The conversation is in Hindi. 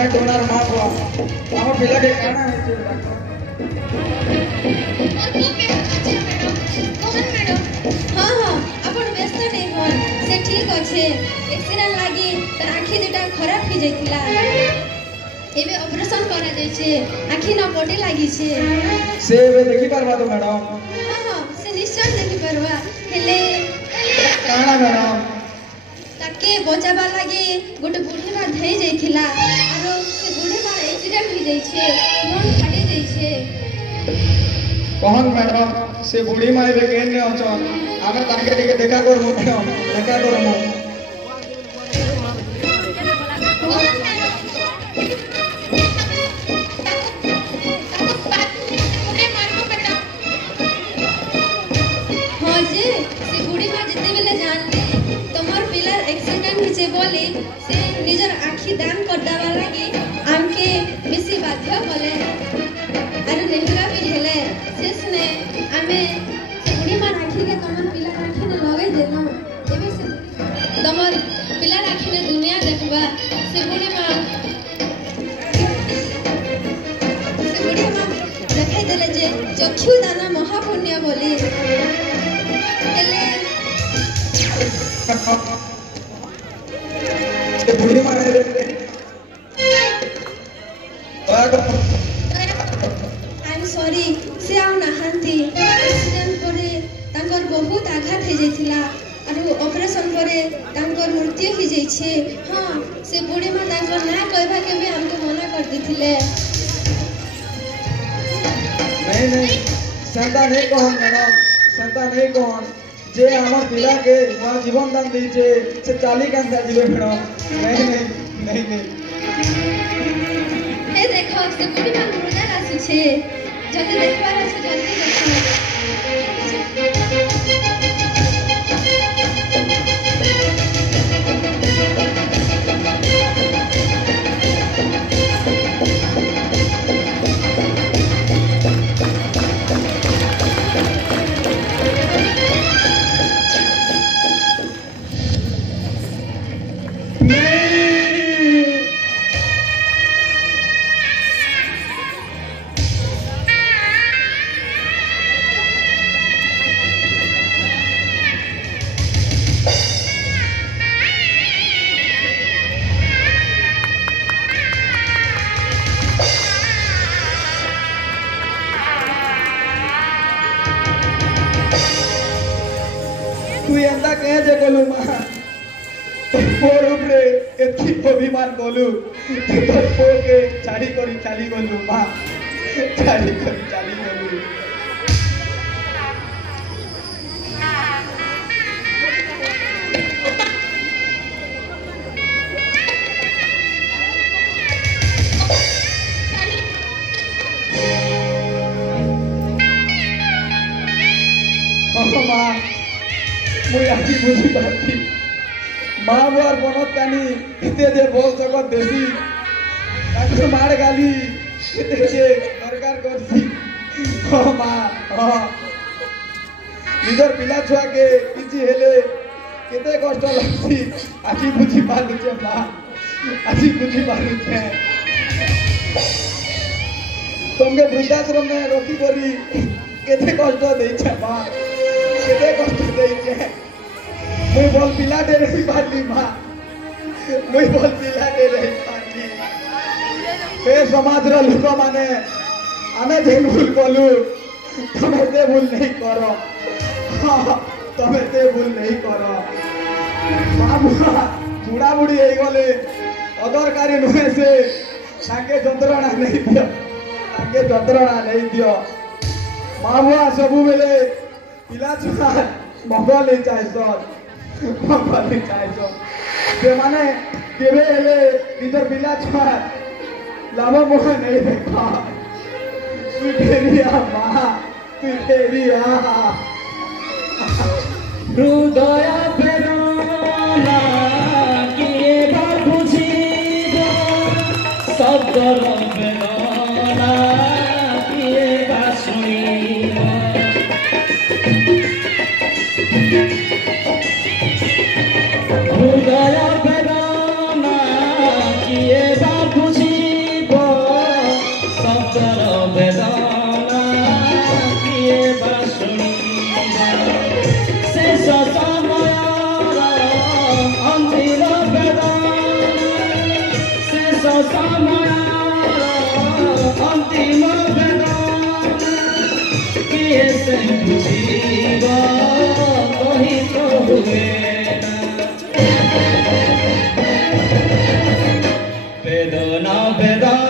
ଆମେ ଡୋନାର ମା ପୁଅ ଆମ ପିଲାଟି କାଣା ହେଇଛି हाँ हाँ अपन व्यस्त नहीं हो से ठीक अच्छे एक्सीडेंट लागी तर आखि दुटा खराब हो जाइतिला एबे ऑपरेशन करा जाय छे आखि न पटे लागी छे से एबे देखि परबा तो मैडम हाँ हाँ से निश्चय देखि परबा हेले काना मैडम ताके बचाबा लागी गोटे बुढ़ी मा धई जाइतिला आरो से बुढ़ी मा एक्सीडेंट हो जाय छे मन फाटी जाय छे कहन मैडम से बुढ़ी माई बे केन ने अछन आमे ताके टिके देखा करमु मैडम देखा करमु हाँ जी से बुढ़ी माँ जितने बेले जानली तमर पिला एक्सीडेंट हिचे बोली से निजर आखि दान कर दावा लागी आमके बेसी बाध्य कले आरो नेहरा भी हेले शेषने आमे से बुढ़ी माँ आखि के तमर पिला आखि ने लगाई देनो एबे से तमर पिला आखि ने दुनिया देखबा से बुढ़ी माँ देखाई देले जे चक्षु दान महापुण्य बोली हेले से बुढ़ी माई आई एम सॉरी से आउ नाहांती एक्सीडेंट करे तांकर बहुत आघात हो जाइतिला आरो ऑपरेशन करे तांकर मृत्यु हो जाई छे हां से बुढ़ी मां तांकर ना कहबा के भी हमको मना कर दिथिले नहीं संता नहीं कहन मैडम संता नहीं कहन जे हमर पिला के ना जीवन दान दी छे से चाली कांदा दिले मैडम नहीं ए देखो से बुढ़ी मां मुर्दा आसु छे जल्दी देखबार আছে जल्दी देखो तू एंदा कहे जे गोलू मां तोर ऊपर एथि अभिमान गोलू तोर पो के छाड़ी करी चाली गोलू मां छाड़ी करी चाली गोलू मां मुई आखि बुझी पाती माँ बुआर बनत कानी इते जे बोल जगत देसी ताको मार गाली इते जे दरकार करसी हो माँ हो निजर पिला छुआ के किछि हेले केते कष्ट लागसी आखि बुझी पालु छे माँ आखि बुझी पालु छे तुमके वृद्धाश्रम में रखी करी केते कष्ट देई छे माँ केते कष्ट देई छे मुई बोल पिला दे रही पाली माँ मुई बोल पिला दे रही पाली ए समाज रो लोक माने आमे जे भूल कलु तमे ते भूल नहीं करो तमे ते भूल नहीं करो माँ बुढ़ा बुढ़ी हो गले अदरकारी नुहे से ताके जंत्रणा नहीं दियो ताके जंत्रणा नहीं दियो माँ बुआ सबु बेले पिला छुआ मंगल चाहसन मंगल चाहसन से माने केबे हेले निजर पिला छुआ लाभ मोह नहीं देखा तू फेरिया माँ तू फेरिया हृदय प्रेरणा किए बुझी शब्द प्रेरणा किए शुणी हृदय प्रेरणा किए बुझी से बुझिब कहीं तो हुए ना बेदना बेदना